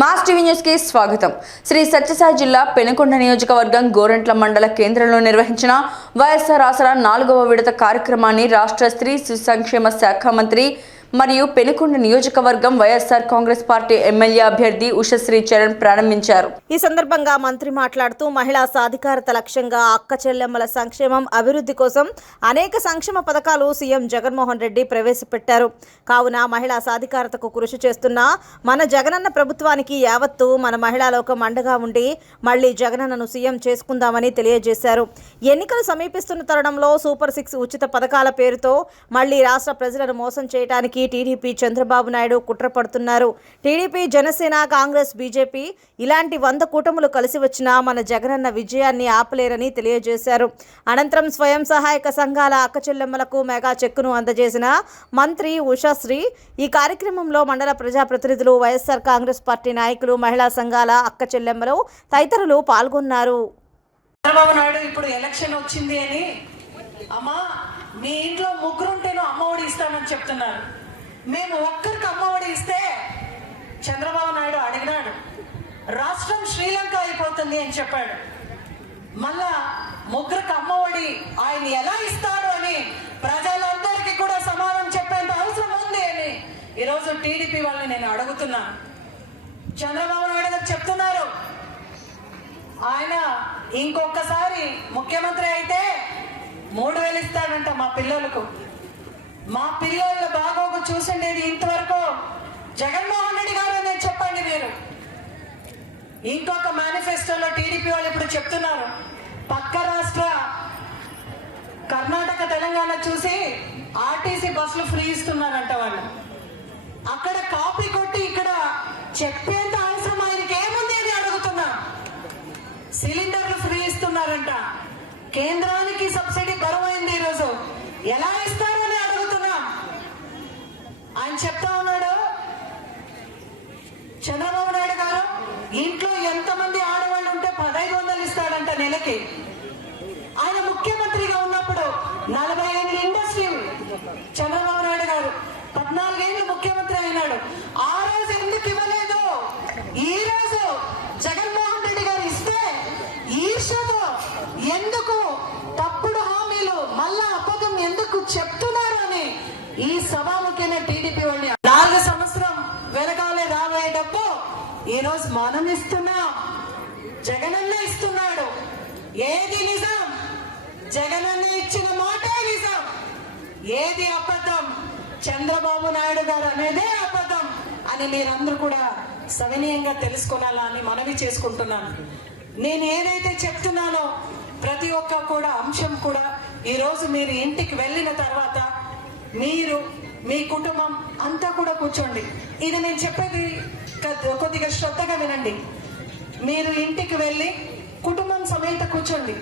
Mass TV న్యూస్కి స్వాగతం. శ్రీ సత్యసాయి జిల్లా పెనుకొండ నియోజకవర్గం గోరంట్ల మండల కేంద్రంలో నిర్వహించిన వైఎస్ఆర్ ఆసరా నాలుగవ విడత కార్యక్రమాన్ని రాష్ట్ర స్త్రీ శిశు సంక్షేమ శాఖ మంత్రి మరియు పెనుకొండ నియోజకవర్గం వైఎస్ఆర్ కాంగ్రెస్ పార్టీ ఎమ్మెల్యే అభ్యర్థి ఉషశ్రీ చరణ్ ప్రారంభించారు. ఈ సందర్భంగా మంత్రి మాట్లాడుతూ మహిళా సాధికారత లక్ష్యంగా అక్క చెల్లెమ్మల సంక్షేమం అభివృద్ధి కోసం అనేక సంక్షేమ పథకాలు సీఎం జగన్మోహన్ రెడ్డి ప్రవేశపెట్టారు. కావున మహిళా సాధికారతకు కృషి చేస్తున్న మన జగనన్న ప్రభుత్వానికి యావత్తు మన మహిళా లోకం అండగా ఉండి మళ్ళీ జగనన్నను సీఎం చేసుకుందామని తెలియజేశారు. ఎన్నికలు సమీపిస్తున్న తరుణంలో సూపర్ సిక్స్ ఉచిత పథకాల పేరుతో మళ్ళీ రాష్ట్ర ప్రజలను మోసం చేయడానికి టీడీపీ చంద్రబాబు నాయుడు కుట్ర పడుతున్నారు. టీడీపీ జనసేన కాంగ్రెస్ బీజేపీ ఇలాంటి వంద కూటములు కలిసి వచ్చినా మన జగనన్న విజయాన్ని ఆపలేరని తెలియజేశారు. అనంతరం స్వయం సహాయక సంఘాల అక్కచెల్లెమ్మలకు మెగా చెక్కును అందజేసిన మంత్రి ఉషాశ్రీ ఈ కార్యక్రమంలో మండల ప్రజాప్రతినిధులు వైఎస్ఆర్ కాంగ్రెస్ పార్టీ నాయకులు మహిళా సంఘాల అక్క చెల్లెమ్మలు తదితరులు పాల్గొన్నారు. చంద్రబాబు నాయుడు ఇప్పుడు ఎలక్షన్ వచ్చింది అని అమ్మా మీ ఇంట్లో ముగ్గురుంటేనో అమ్మ ఒడి ఇస్తామని చెప్తున్నారు. మేము ఒక్కరికి అమ్మఒడి ఇస్తే చంద్రబాబు నాయుడు అడిగినాడు రాష్ట్రం శ్రీలంక అయిపోతుంది అని చెప్పాడు. మళ్ళా ముగ్గురికి అమ్మఒడి ఆయన ఎలా ఇస్తాడు అని ప్రజలందరికీ కూడా సమాధానం చెప్పేంత అవసరం ఉంది అని ఈరోజు టీడీపీ వాళ్ళని నేను అడుగుతున్నాను చంద్రబాబు నాయుడు గారు చెప్తున్నారు ఆయన ఇంకొకసారి ముఖ్యమంత్రి అయితే మూడు వేలు ఇస్తాడంట మా పిల్లలకు. మా పిల్లల బాగోగు చూసిండేది ఇంతవరకు జగన్మోహన్ రెడ్డి గారు అనేది చెప్పండి మీరు. ఇంకొక మేనిఫెస్టోలో టీడీపీ వాళ్ళు ఇప్పుడు చెప్తున్నారు. పక్క రాష్ట్ర కర్ణాటక తెలంగాణ చూసి ఆర్టీసీ బస్సులు ఫ్రీ ఇస్తున్నారంట వాళ్ళు. అక్కడ కాపీ కొట్టి ఇక్కడ చెప్పేంత అవసరం ఆయనకి ఏముంది అని అడుగుతున్నా. సిలిండర్లు ఫ్రీ ఇస్తున్నారంట. కేంద్రానికి సబ్సిడీ బరువైంది ఈరోజు ఎలా ఇస్తారని అడుగుతున్నాం ఆయన చెప్తా ఉన్నాడు చంద్రబాబు నాయుడు గారు ఇంట్లో ఎంతమంది ఆడవాళ్ళు ఉంటే పదహైదు వందలు ఇస్తాడంట నెలకి. ఆయన ముఖ్యమంత్రిగా ఉన్నప్పుడు నలభై ఎనిమిది ఇండస్ట్రీ చంద్రబాబు నాయుడు గారు పద్నాలుగేళ్ళు ముఖ్యమంత్రి అయినాడు ఆ రోజు ఎందుకు ఇవ్వలేదు ఈ రోజు జగన్మోహన్ రెడ్డి గారు ఇస్తే ఈర్షతో ఎందుకు తప్పుడు హామీలు మళ్ళా అబద్ధం ఎందుకు చెప్తున్నారు అని ఈ సభాముఖ్యమైన టీడీపీ వాళ్ళని నాలుగు సంవత్సరం వెనకాలే రాబోయే డబ్బు ఈరోజు మనం ఇస్తున్నాం. జగనన్న ఇస్తున్నాడు. ఏది నిజం? జగనన్న ఇచ్చిన మాటే నిజం. ఏది అబద్ధం? చంద్రబాబు నాయుడు గారు అనేదే అబద్ధం అని మీరందరూ కూడా సవినీయంగా తెలుసుకోవాలా అని మనవి చేసుకుంటున్నాను. నేను ఏదైతే చెప్తున్నానో ప్రతి ఒక్క కూడా అంశం కూడా ఈరోజు మీరు ఇంటికి వెళ్ళిన తర్వాత మీరు మీ కుటుంబం అంతా కూడా కూర్చోండి. ఇది నేను చెప్పేది కొద్దిగా శ్రద్ధగా వినండి. మీరు ఇంటికి వెళ్ళి కుటుంబం సమేత కూర్చోండి.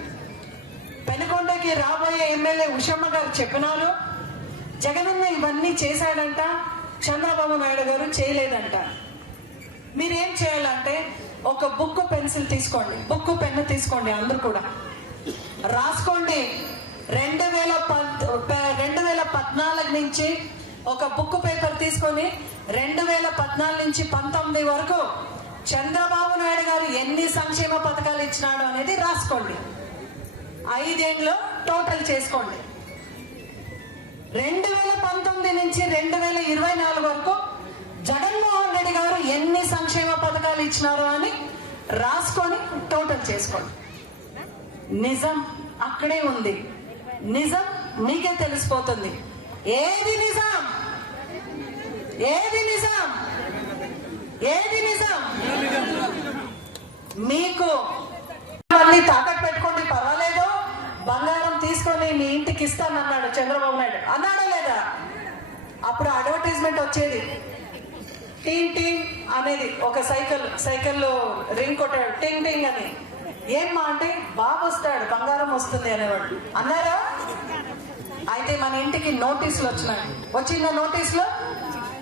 పెనుకొండకి రాబోయే ఎమ్మెల్యే ఉషమ్మ గారు చెప్పినారు జగనన్న ఇవన్నీ చేశాడంట చంద్రబాబు నాయుడు గారు చేయలేదంట. మీరేం చేయాలంటే ఒక బుక్ పెన్సిల్ తీసుకోండి బుక్ పెన్ను తీసుకోండి అందరూ కూడా. రాసుకోండి. రెండు వేల పద్ ప- రెండు వేల పద్నాలుగు నుంచి ఒక బుక్ పేపర్ తీసుకొని రెండు వేల పద్నాలుగు నుంచి పంతొమ్మిది వరకు చంద్రబాబు నాయుడు గారు ఎన్ని సంక్షేమ పథకాలు ఇచ్చినాడు అనేది రాసుకోండి. ఐదేళ్ళు టోటల్ చేసుకోండి. రెండు వేల పంతొమ్మిది నుంచి రెండు వేల ఇరవై నాలుగు వరకు జగన్మోహన్ రెడ్డి గారు ఎన్ని సంక్షేమ పథకాలు ఇచ్చినారు అని రాసుకొని టోటల్ చేసుకోండి. నిజం అక్కడే ఉంది. నిజం మీకే తెలిసిపోతుంది. ఏది నిజాం? ఏది నిజాం? ఏది నిజం? మీకు మళ్ళీ తాకట్టు పెట్టుకోండి పర్వాలేదు. బంగారం తీసుకొని మీ ఇంటికి ఇస్తానన్నాడు చంద్రబాబు నాయుడు. అన్నాడా లేదా? అప్పుడు అడ్వర్టైజ్మెంట్ వచ్చేది. టీంగ్ టీం అనేది ఒక సైకిల్ సైకిల్లో రింగ్ కొట్టాడు. టింగ్ టింగ్ అని. ఏమ్మా అంటే బాబు వస్తాడు బంగారం వస్తుంది అనేవాడు. అన్నారా? అయితే మన ఇంటికి నోటీసులు వచ్చినాయి. వచ్చిన నోటీసులు?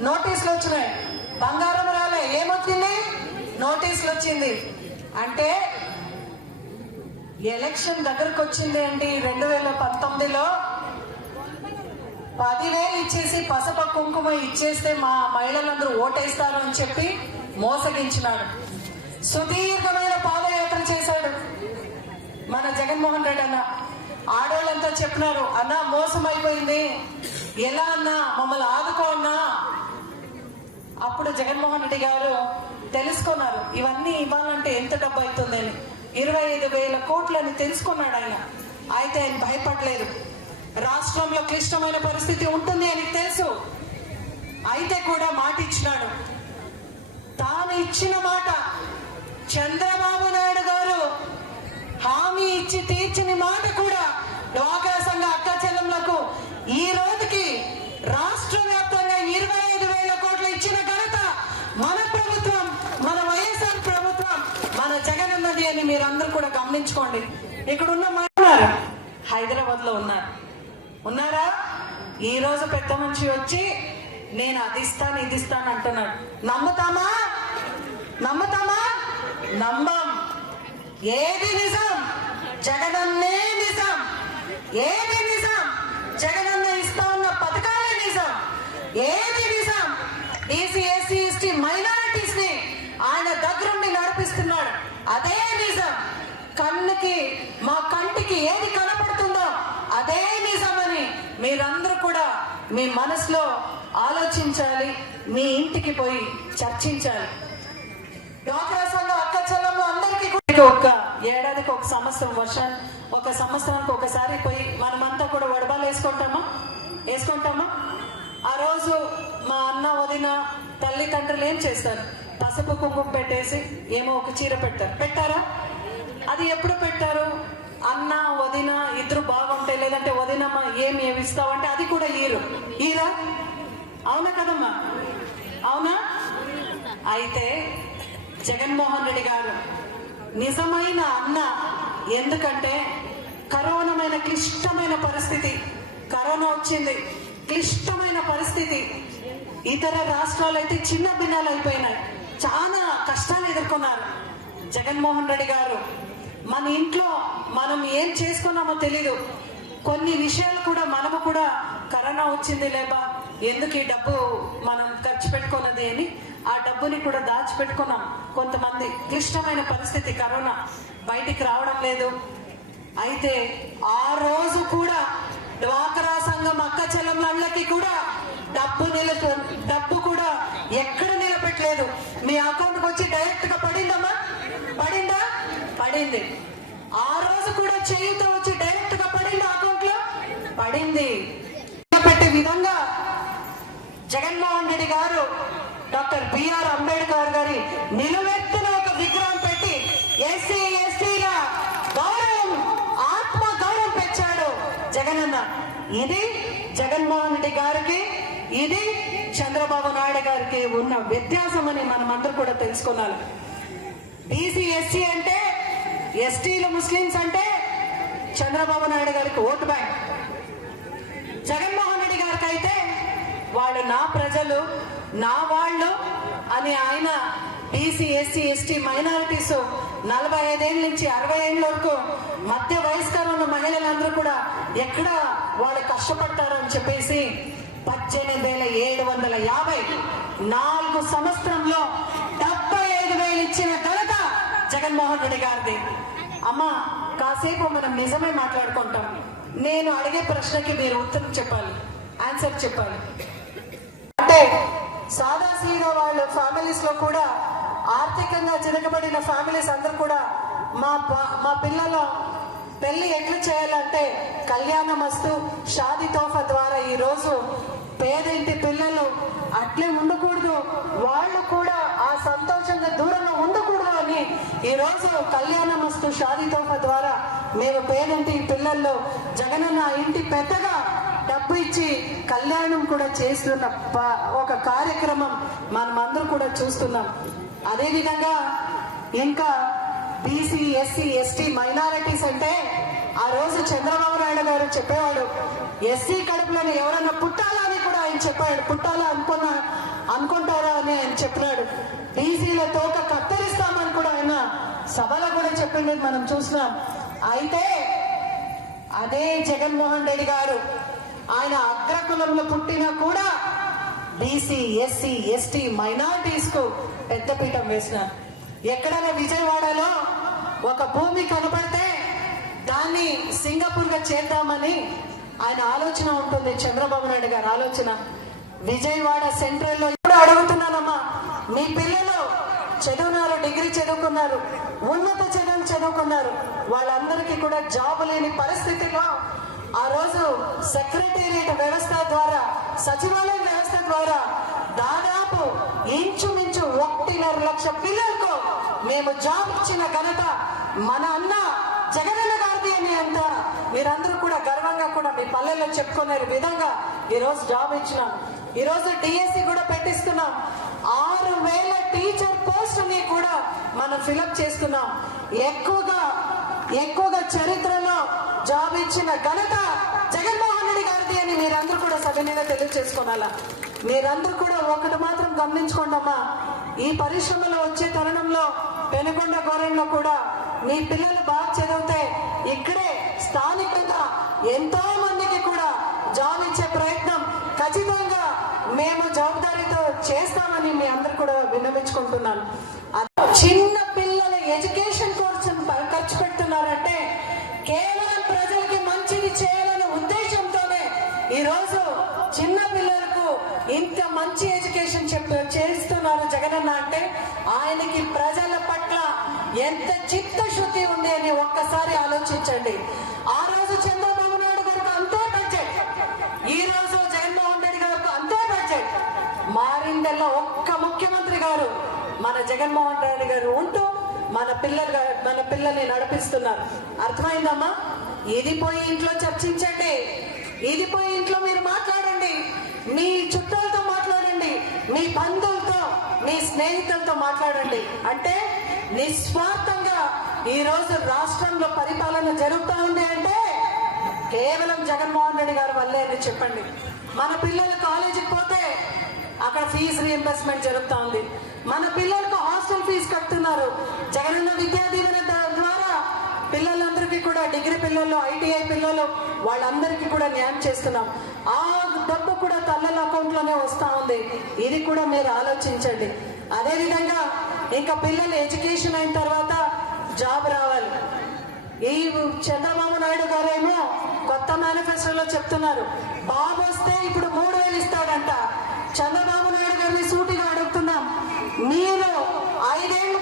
నోటీసులు వచ్చినాయి. బంగారం రాలే. ఏమొచ్చింది? నోటీసులు వచ్చింది. అంటే ఎలక్షన్ దగ్గరకు వచ్చింది అండి రెండు వేల పంతొమ్మిదిలో పదివేలు ఇచ్చేసి పసప కుంకుమ ఇచ్చేస్తే మా మహిళలందరూ ఓటేస్తారు అని చెప్పి మోసగించినాడు. సుదీర్ఘమైన పాదయాత్ర చేశాడు మన జగన్మోహన్ రెడ్డి అన్న. ఆడవాళ్ళంతా చెప్పినారు అన్నా మోసం అయిపోయింది. ఎలా అన్నా మమ్మల్ని ఆదుకో అన్నా. అప్పుడు జగన్మోహన్ రెడ్డి గారు తెలుసుకున్నారు ఇవన్నీ ఇవ్వాలంటే ఎంత డబ్బు అవుతుందని. ఇరవై ఐదు వేల కోట్లని తెలుసుకున్నాడు ఆయన. అయితే ఆయన భయపడలేదు. రాష్ట్రంలో క్లిష్టమైన పరిస్థితి ఉంటుంది అని తెలుసు. అయితే కూడా మాట ఇచ్చినాడు. తాను ఇచ్చిన మాట చంద్రబాబు నాయుడు గారు హామీ ఇచ్చి తీర్చిన మాట కూడా డ్వాక్రా సంఘ అక్క చెల్లెంలకు ఈ రోజుకి రాష్ట్ర వ్యాప్తంగా ఇరవై ఐదు వేల కోట్లు ఇచ్చిన ఘనత మన ప్రభుత్వం మన వైఎస్ఆర్ ప్రభుత్వం మన జగన్ ఉన్నది అని మీరు కూడా గమనించుకోండి. ఇక్కడ ఉన్న ఉన్నారు హైదరాబాద్లో ఉన్నారు. ఉన్నారా? ఈ రోజు పెద్ద మనిషి వచ్చి నేను అది ఇస్తాను ఇది ఇస్తాను అంటున్నాడు. నమ్ముతామా? నమ్ముతామా? నమ్మ. ఏది నిజం? జగనన్నే నిజం. ఏది నిజం? జగనన్న ఇస్తా ఉన్న పథకాలే నిజం. ఏది నిజం? బీసీ ఎస్సీ ఎస్టీ మైనారిటీస్ని ఆయన దగ్గరుండి నడిపిస్తున్నాడు. అదే నిజం. కన్నుకి మా కంటికి ఏది కనపడుతుందో అదే నిజమని మీరందరూ కూడా మీ మనసులో ఆలోచించాలి మీ ఇంటికి పోయి చర్చించాలి. డాక్టర్ ఒక ఏడాదికి ఒక సంవత్సరం వర్షం ఒక సంవత్సరానికి ఒకసారి పోయి మనమంతా కూడా వడబాలు వేసుకుంటామా? వేసుకుంటామా? ఆ రోజు మా అన్న వదిన తల్లిదండ్రులు ఏం చేస్తారు? పసుపు కుంకుమ పెట్టేసి ఏమో ఒక చీర పెట్టారు పెట్టారా? అది ఎప్పుడు పెట్టారు అన్న వదిన ఇద్దరు బాగుంటాయి లేదంటే వదినమ్మ ఏమి ఏమి ఇస్తావంటే అది కూడా ఈరు. ఈరా? అవునా కదమ్మా? అవునా? అయితే జగన్మోహన్ రెడ్డి గారు నిజమైన అన్న ఎందుకంటే కరోనమైన క్లిష్టమైన పరిస్థితి. కరోనా వచ్చింది. క్లిష్టమైన పరిస్థితి. ఇతర రాష్ట్రాలు అయితే చిన్న భిన్నాలు అయిపోయినాయి. చాలా కష్టాలు ఎదుర్కొన్నారు జగన్మోహన్ రెడ్డి గారు. మన ఇంట్లో మనం ఏం చేసుకున్నామో తెలీదు. కొన్ని విషయాలు కూడా మనము కూడా కరోనా వచ్చింది లేబా ఎందుకు ఈ డబ్బు మనం ఖర్చు పెట్టుకున్నది అని? ఆ డబ్బుని కూడా దాచిపెట్టుకున్నాం. కొంతమంది క్లిష్టమైన పరిస్థితి కరోనా. బయటికి రావడం లేదు. అయితే ఆ రోజు కూడా డ్వాక్రా సంఘం అక్క చెల్లెమ్మలకి కూడా డబ్బు నిలక డబ్బు కూడా ఎక్కడ నిలబెట్టలేదు. మీ అకౌంట్కి వచ్చి డైరెక్ట్గా పడిందమ్మా? పడిందా? పడింది. ఆ రోజు కూడా చేయితో వచ్చి డైరెక్ట్గా పడింది అకౌంట్లో పడింది. ఇది జగన్మోహన్ రెడ్డి గారికి ఇది చంద్రబాబు నాయుడు గారికి ఉన్న వ్యత్యాసం అని మనం అందరూ కూడా తెలుసుకోవాలి బీసీ ఎస్సీ అంటే ఎస్టీలు ముస్లిమ్స్ అంటే చంద్రబాబు నాయుడు గారికి ఓటు బ్యాంక్. జగన్మోహన్ రెడ్డి గారికి అయితే వాళ్ళు నా ప్రజలు నా వాళ్ళు అని ఆయన బీసీ ఎస్సీ ఎస్టీ మైనారిటీస్ నలభై ఐదేళ్ళ నుంచి అరవై ఏళ్ళ వరకు మధ్య వయస్కరం ఉన్న మహిళలందరూ కూడా ఎక్కడ వాళ్ళు కష్టపడతారని చెప్పేసి పద్దెనిమిది వేల ఏడు వందల యాభై నాలుగు సంవత్సరంలో డెబ్బై ఐదు వేలు ఇచ్చిన ఘనత జగన్మోహన్ రెడ్డి గారిది. అమ్మ కాసేపు మనం నిజమే మాట్లాడుకుంటాం. నేను అడిగే ప్రశ్నకి మీరు ఉత్తరం చెప్పాలి ఆన్సర్ చెప్పాలి. అంటే సాదాసీగా వాళ్ళు ఫ్యామిలీస్లో కూడా ఆర్థికంగా చిరకబడిన ఫ్యామిలీస్ అందరూ కూడా మా మా పిల్లల పెళ్ళి ఎట్లు చేయాలంటే కళ్యాణ మస్తు షాది తోఫా ద్వారా ఈరోజు పేదింటి పిల్లలు అట్లే ఉండకూడదు. వాళ్ళు కూడా ఆ సంతోషంగా దూరంగా ఉండకూడదు అని ఈ రోజు కళ్యాణ మస్తు షాది తోఫా ద్వారా మేము పేదింటి పిల్లల్లో జగనన్న ఇంటి పెద్దగా డబ్బు ఇచ్చి కళ్యాణం కూడా చేస్తున్న ప- ఒక కార్యక్రమం మనం అందరూ కూడా చూస్తున్నాం. అదేవిధంగా ఇంకా బీసీ ఎస్సీ ఎస్టీ మైనారిటీస్ అంటే ఆ రోజు చంద్రబాబు నాయుడు గారు చెప్పేవాడు ఎస్సీ కడుపులను ఎవరన్నా పుట్టాలా అని కూడా ఆయన చెప్పాడు. పుట్టాలా అనుకున్న అనుకుంటారా అని ఆయన చెప్పినాడు. బీసీల తోక కత్తిరిస్తామని కూడా ఆయన సభలో కూడా చెప్పిండేది మనం చూసినాం. అయితే అదే జగన్మోహన్ రెడ్డి గారు ఆయన అగ్రకులంలో పుట్టినా కూడా బీసీ ఎస్సీ ఎస్టీ మైనార్టీస్కు పెద్దపీఠం వేసిన ఎక్కడైనా విజయవాడలో ఒక భూమి కనపడితే దాన్ని సింగపూర్గా చేద్దామని ఆయన ఆలోచన ఉంటుంది. చంద్రబాబు నాయుడు గారి ఆలోచన. విజయవాడ సెంట్రల్లో ఇప్పుడు అడుగుతున్నానమ్మా మీ పిల్లలు చదువున్నారు డిగ్రీ చదువుకున్నారు ఉన్నత చదువులు చదువుకున్నారు. వాళ్ళందరికీ కూడా జాబ్ లేని పరిస్థితిలో ఆ రోజు సెక్రటేరియట్ వ్యవస్థ ద్వారా సచివాలయ వ్యవస్థ ద్వారా దాదాపు ఇంచుమించు ఒకటిన్నర లక్ష పిల్లలకు మేము జాబ్ ఇచ్చిన ఘనత మన అన్న జగనన్న గారిది అని అంత. మీరందరూ కూడా గర్వంగా కూడా మీ పల్లెల్లో చెప్పుకునే విధంగా ఈరోజు జాబ్ ఇచ్చినాం. ఈరోజు డిఎస్సి కూడా పెట్టిస్తున్నాం. ఆరు వేల టీచర్ పోస్టుని కూడా మనం ఫిలప్ చేస్తున్నాం. ఎక్కువగా ఎక్కువగా చరిత్రలో జాబ్ ఇచ్చిన ఘనత జగన్మోహన్ రెడ్డి గారిది అని మీరందరూ కూడా సవినీయంగా తెలియజేసుకోవాలా మీరందరూ కూడా ఒకటి మాత్రం గమనించుకోండి అమ్మా. ఈ పరిశ్రమలో వచ్చే తరుణంలో పెనుగొండ గోరెంలో కూడా మీ పిల్లలు బాగా చదివితే ఇక్కడే స్థానికంగా ఎంతో మందికి కూడా జాబ్ ఇచ్చే ప్రయత్నం ఖచ్చితంగా మేము జవాబుదారీతో చేస్తామని మీ అందరు కూడా విన్నవించుకుంటున్నాను. జగన్ అంటే ఆయనకి ప్రజల పట్ల ఎంత చిత్తశుద్ధి ఉంది అని ఒక్కసారి ఆలోచించండి. ఆ రోజు చంద్రబాబు నాయుడు గారికి అంతే బడ్జెట్ ఈ రోజు జగన్మోహన్ రెడ్డి గారికి అంతే బడ్జెట్ మారిందల్లా ఒక్క ముఖ్యమంత్రి గారు మన జగన్మోహన్ రెడ్డి గారు ఉంటూ మన పిల్లలు మన పిల్లల్ని నడిపిస్తున్నారు. అర్థమైందమ్మా? ఇది పోయి ఇంట్లో చర్చించండి. ఇది పోయి ఇంట్లో మీరు మాట్లాడండి. మీ చుట్టాలతో మాట్లాడండి. మీ బంధువులు మీ స్నేహితులతో మాట్లాడండి. అంటే నిస్వార్థంగా ఈ రోజు రాష్ట్రంలో పరిపాలన జరుగుతూ ఉంది అంటే కేవలం జగన్మోహన్ రెడ్డి గారి వల్లే అని చెప్పండి. మన పిల్లలు కాలేజీకి పోతే అక్కడ ఫీజు రీఎంబర్స్మెంట్ జరుగుతూ ఉంది. మన పిల్లలకు హాస్టల్ డిగ్రీ పిల్లలు ఐటీఐ పిల్లలు వాళ్ళందరికీ కూడా న్యాయం చేస్తున్నాం. ఆ డబ్బు కూడా తల్లల అకౌంట్లోనే వస్తూ ఉంది. ఇది కూడా మీరు ఆలోచించండి. అదేవిధంగా ఇంకా పిల్లలు ఎడ్యుకేషన్ అయిన తర్వాత జాబ్ రావాలి. ఈ చంద్రబాబు నాయుడు గారేమో కొత్త మేనిఫెస్టోలో చెప్తున్నారు. బాబు వస్తే ఇప్పుడు మూడు వేలు ఇస్తాడంట. చంద్రబాబు నాయుడు గారిని సూటిగా అడుగుతున్నాం. మీరు ఐదేళ్ళు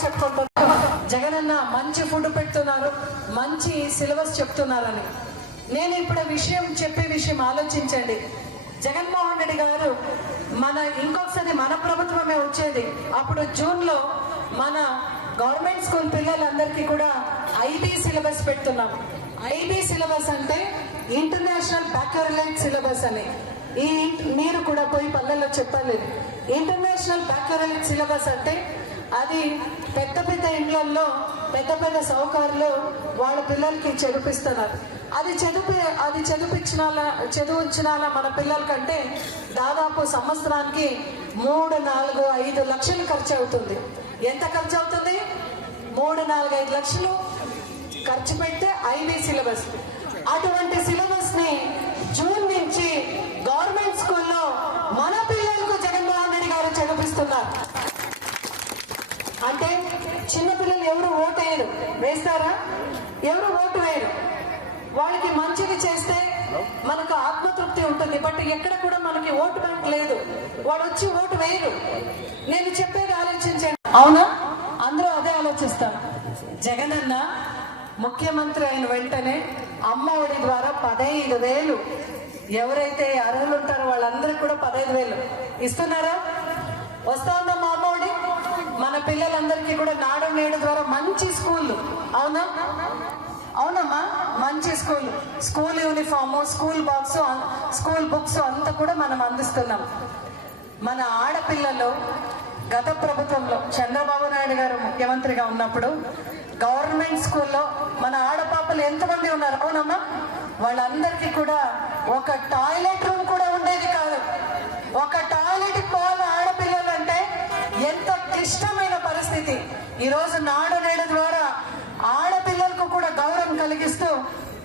చాలా గర్వంగా జగనన్న మంచి ఫుడ్ పెడుతున్నారు మంచి సిలబస్ చెప్తున్నారని. నేను ఇప్పుడు విషయం చెప్పే విషయం ఆలోచించండి. జగన్మోహన్ రెడ్డి గారు మన ఇంకొకసారి మన ప్రభుత్వమే వచ్చేది. అప్పుడు జూన్లో మన గవర్నమెంట్ స్కూల్ పిల్లలందరికీ కూడా ఐబీ సిలబస్ పెడుతున్నాం. ఐబీ సిలబస్ అంటే ఇంటర్నేషనల్ బ్యాక్యులైట్ సిలబస్ అని. ఈ మీరు కూడా పోయి పల్లెల్లో చెప్పాలి ఇంటర్నేషనల్ బ్యాక్యులైట్ సిలబస్ అంటే అది పెద్ద పెద్ద ఇండ్లల్లో పెద్ద పెద్ద సౌకర్యాలు వాళ్ళ పిల్లలకి చదివిస్తున్నారు అది చదివి అది చదివించిన చదివించిన మన పిల్లల కంటే దాదాపు సంవత్సరానికి మూడు నాలుగు ఐదు లక్షలు ఖర్చు అవుతుంది ఎంత ఖర్చు అవుతుంది మూడు నాలుగు ఐదు లక్షలు ఖర్చు పెడితే ఐబీ సిలబస్. అటువంటి సిలబస్ని జూన్ నుంచి గవర్నమెంట్ స్కూల్లో మన పిల్లలకు జగన్మోహన్ రెడ్డి గారు చదివిస్తున్నారు చిన్నపిల్లలు ఎవరు ఓటు వేయరు. వేస్తారా? ఎవరు ఓటు వేయరు? వాళ్ళకి మంచిది చేస్తే మనకు ఆత్మతృప్తి ఉంటుంది. బట్ ఎక్కడ కూడా మనకి ఓటు బ్యాంక్ లేదు. వాడు వచ్చి ఓటు వేయరు. నేను చెప్పేది ఆలోచించండి. అవునా? అందరూ అదే ఆలోచిస్తారు. అన్న ముఖ్యమంత్రి అయిన వెంటనే అమ్మ ఒడి ద్వారా పదహైదు వేలు ఎవరైతే అర్హులు ఉంటారో వాళ్ళందరికీ కూడా పదహైదు వేలు. ఇస్తున్నారా? వస్తా ఉందా మా అమ్మ. మన పిల్లలందరికీ కూడా నాడు నేడు ద్వారా మంచి స్కూల్ అవునా? అవునమ్మా మంచి school school uniform school box school books అంతా కూడా మనం అందిస్తున్నాం. మన ఆడపిల్లలు గత ప్రభుత్వంలో చంద్రబాబు నాయుడు గారు ముఖ్యమంత్రిగా ఉన్నప్పుడు గవర్నమెంట్ స్కూల్లో మన ఆడపాపలు ఎంతమంది ఉన్నారు? అవునమ్మా వాళ్ళందరికీ కూడా ఒక టాయిలెట్ రూమ్ కూడా ఉండేది కాదు. ఈరోజు నాడు నేడు ద్వారా ఆడపిల్లలకు కూడా గౌరవం కలిగిస్తూ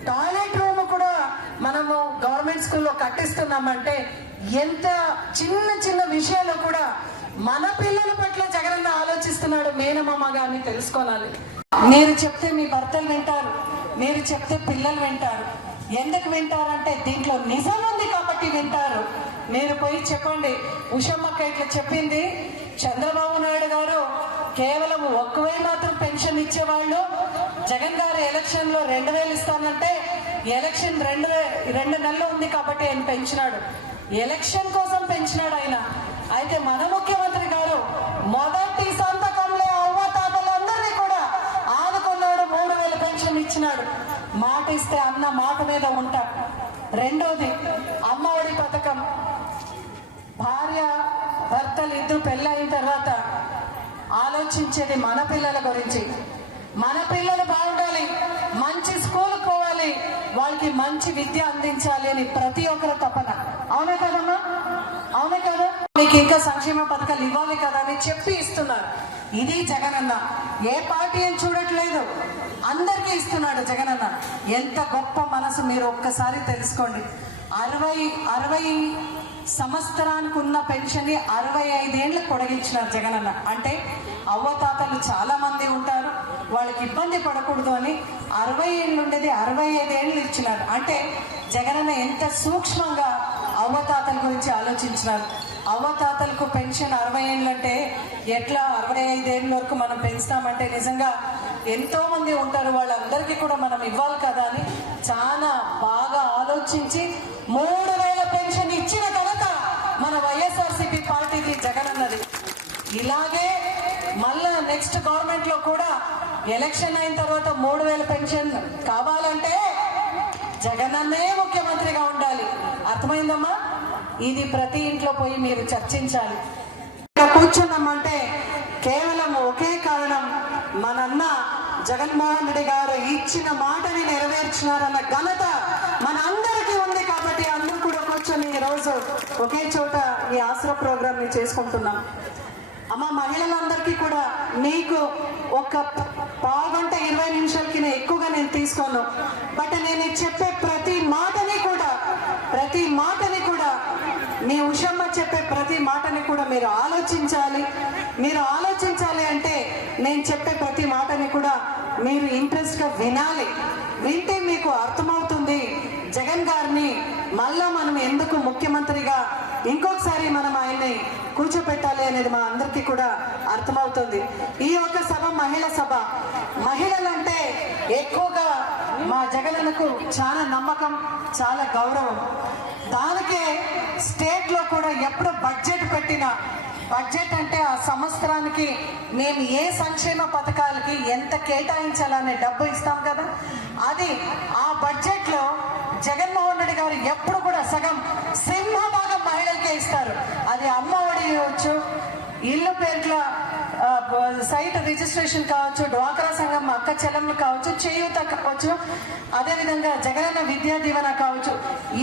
టాయిలెట్ రూమ్ కూడా మనము గవర్నమెంట్ స్కూల్లో కట్టిస్తున్నామంటే ఎంత చిన్న చిన్న విషయాలు కూడా మన పిల్లల పట్ల జగనన్న ఆలోచిస్తున్నాడు మేనమామ గారిని తెలుసుకోవాలి. మీరు చెప్తే మీ భర్తలు వింటారు మీరు చెప్తే పిల్లలు వింటారు. ఎందుకు వింటారంటే దీంట్లో నిజం ఉంది కాబట్టి వింటారు. మీరు పోయి చెప్పండి. ఉషమ్మక్క ఇట్లా చెప్పింది చంద్రబాబు నాయుడు గారు కేవలం ఒక్కవే మాత్రం పెన్షన్ ఇచ్చేవాళ్ళు. జగన్ గారు ఎలక్షన్లో రెండు వేలు ఇస్తానంటే ఎలక్షన్ రెండు వే రెండు నెలలు ఉంది కాబట్టి ఆయన పెంచినాడు. ఎలక్షన్ కోసం పెంచినాడు ఆయన. అయితే మన ముఖ్యమంత్రి గారు మొదటి సంతకంలో అవ్వ తాతలందరినీ కూడా ఆదుకున్నాడు మూడు వేల పెన్షన్ ఇచ్చినాడు. మాట ఇస్తే అన్న మాట మీద ఉంటా. రెండోది అమ్మఒడి పథకం. భార్య భర్తలు ఇద్దరు పెళ్ళైన తర్వాత ఆలోచించేది మన పిల్లల గురించి. మన పిల్లలు బాగుండాలి మంచి స్కూల్కి పోవాలి వాళ్ళకి మంచి విద్య అందించాలి అని ప్రతి ఒక్కరు తపన. అవునే కదమ్మా? అవునే కదా? మీకు ఇంకా సంక్షేమ పథకాలు ఇవ్వాలి కదా అని చెప్పి ఇస్తున్నారు. ఇది జగనన్న. ఏ పార్టీ అని చూడట్లేదు. అందరికీ ఇస్తున్నాడు జగనన్న. ఎంత గొప్ప మనసు మీరు ఒక్కసారి తెలుసుకోండి. అరవై అరవై సంవత్సరానికి ఉన్న పెన్షన్ని అరవై ఐదేళ్ళకు పొడిగించినారు జగనన్న. అంటే అవ్వతాతలు చాలా మంది ఉంటారు వాళ్ళకి ఇబ్బంది పడకూడదు అని అరవై ఏళ్ళు ఉండేది అరవై ఐదేళ్ళు ఇచ్చినారు. అంటే జగనన్న ఎంత సూక్ష్మంగా అవ్వతాతల గురించి ఆలోచించినారు. అవ్వతాతలకు పెన్షన్ అరవై ఏళ్ళు అంటే ఎట్లా? అరవై ఐదేళ్ళ వరకు మనం పెంచుతామంటే నిజంగా ఎంతో మంది ఉంటారు వాళ్ళందరికీ కూడా మనం ఇవ్వాలి కదా అని చాలా బాగా ఆలోచించి మూడు ఇలాగే మళ్ళా నెక్స్ట్ గవర్నమెంట్లో కూడా ఎలక్షన్ అయిన తర్వాత మూడు వేల పెన్షన్ కావాలంటే జగనన్నే ముఖ్యమంత్రిగా ఉండాలి. అర్థమైందమ్మా? ఇది ప్రతి ఇంట్లో పోయి మీరు చర్చించాలి. కూర్చున్నామంటే కేవలం ఒకే కారణం మనన్న జగన్మోహన్ రెడ్డి గారు ఇచ్చిన మాటని నెరవేర్చినారన్న ఘనత మన అందరికీ ఉంది కాబట్టి అందరూ కూడా కూర్చొని ఈ రోజు ఒకే చోట ఈ ఆశ్ర ప్రోగ్రామ్ని చేసుకుంటున్నాం. అమ్మ మహిళలందరికీ కూడా నీకు ఒక పావుగంట ఇరవై నిమిషాలకి కింద ఎక్కువగా నేను తీసుకోను. బట్ నేను చెప్పే ప్రతి మాటని కూడా ప్రతి మాటని కూడా మీ ఉషమ్మ చెప్పే ప్రతి మాటని కూడా మీరు ఆలోచించాలి. మీరు ఆలోచించాలి అంటే నేను చెప్పే ప్రతి మాటని కూడా మీరు ఇంట్రెస్ట్గా వినాలి. వింటే మీకు అర్థమవుతుంది. జగన్ గారిని మళ్ళా మనం ఎందుకు ముఖ్యమంత్రిగా ఇంకొకసారి మనం ఆయన్ని కూర్చోపెట్టాలి అనేది మా అందరికీ కూడా అర్థమవుతుంది. ఈ యొక్క సభ మహిళ సభ. మహిళలంటే ఎక్కువగా మా జగనకు చాలా నమ్మకం చాలా గౌరవం. దానికే స్టేట్లో కూడా ఎప్పుడు బడ్జెట్ పెట్టినా బడ్జెట్ అంటే ఆ సంవత్సరానికి మేము ఏ సంక్షేమ పథకాలకి ఎంత కేటాయించాలనే డబ్బు ఇస్తాం కదా? అది ఆ బడ్జెట్లో జగన్మోహన్ రెడ్డి గారు ఎప్పుడు కూడా సగం సింహ భాగం మహిళలకే ఇస్తారు. అది అమ్మ ఒడి ఇవ్వచ్చు ఇల్లు పేర్ల సైట్ రిజిస్ట్రేషన్ కావచ్చు డ్వాక్రా సంఘం అక్క చెల్లెమ్మలు కావచ్చు చేయూత కావచ్చు అదేవిధంగా జగనన్న విద్యా దీవెన కావచ్చు.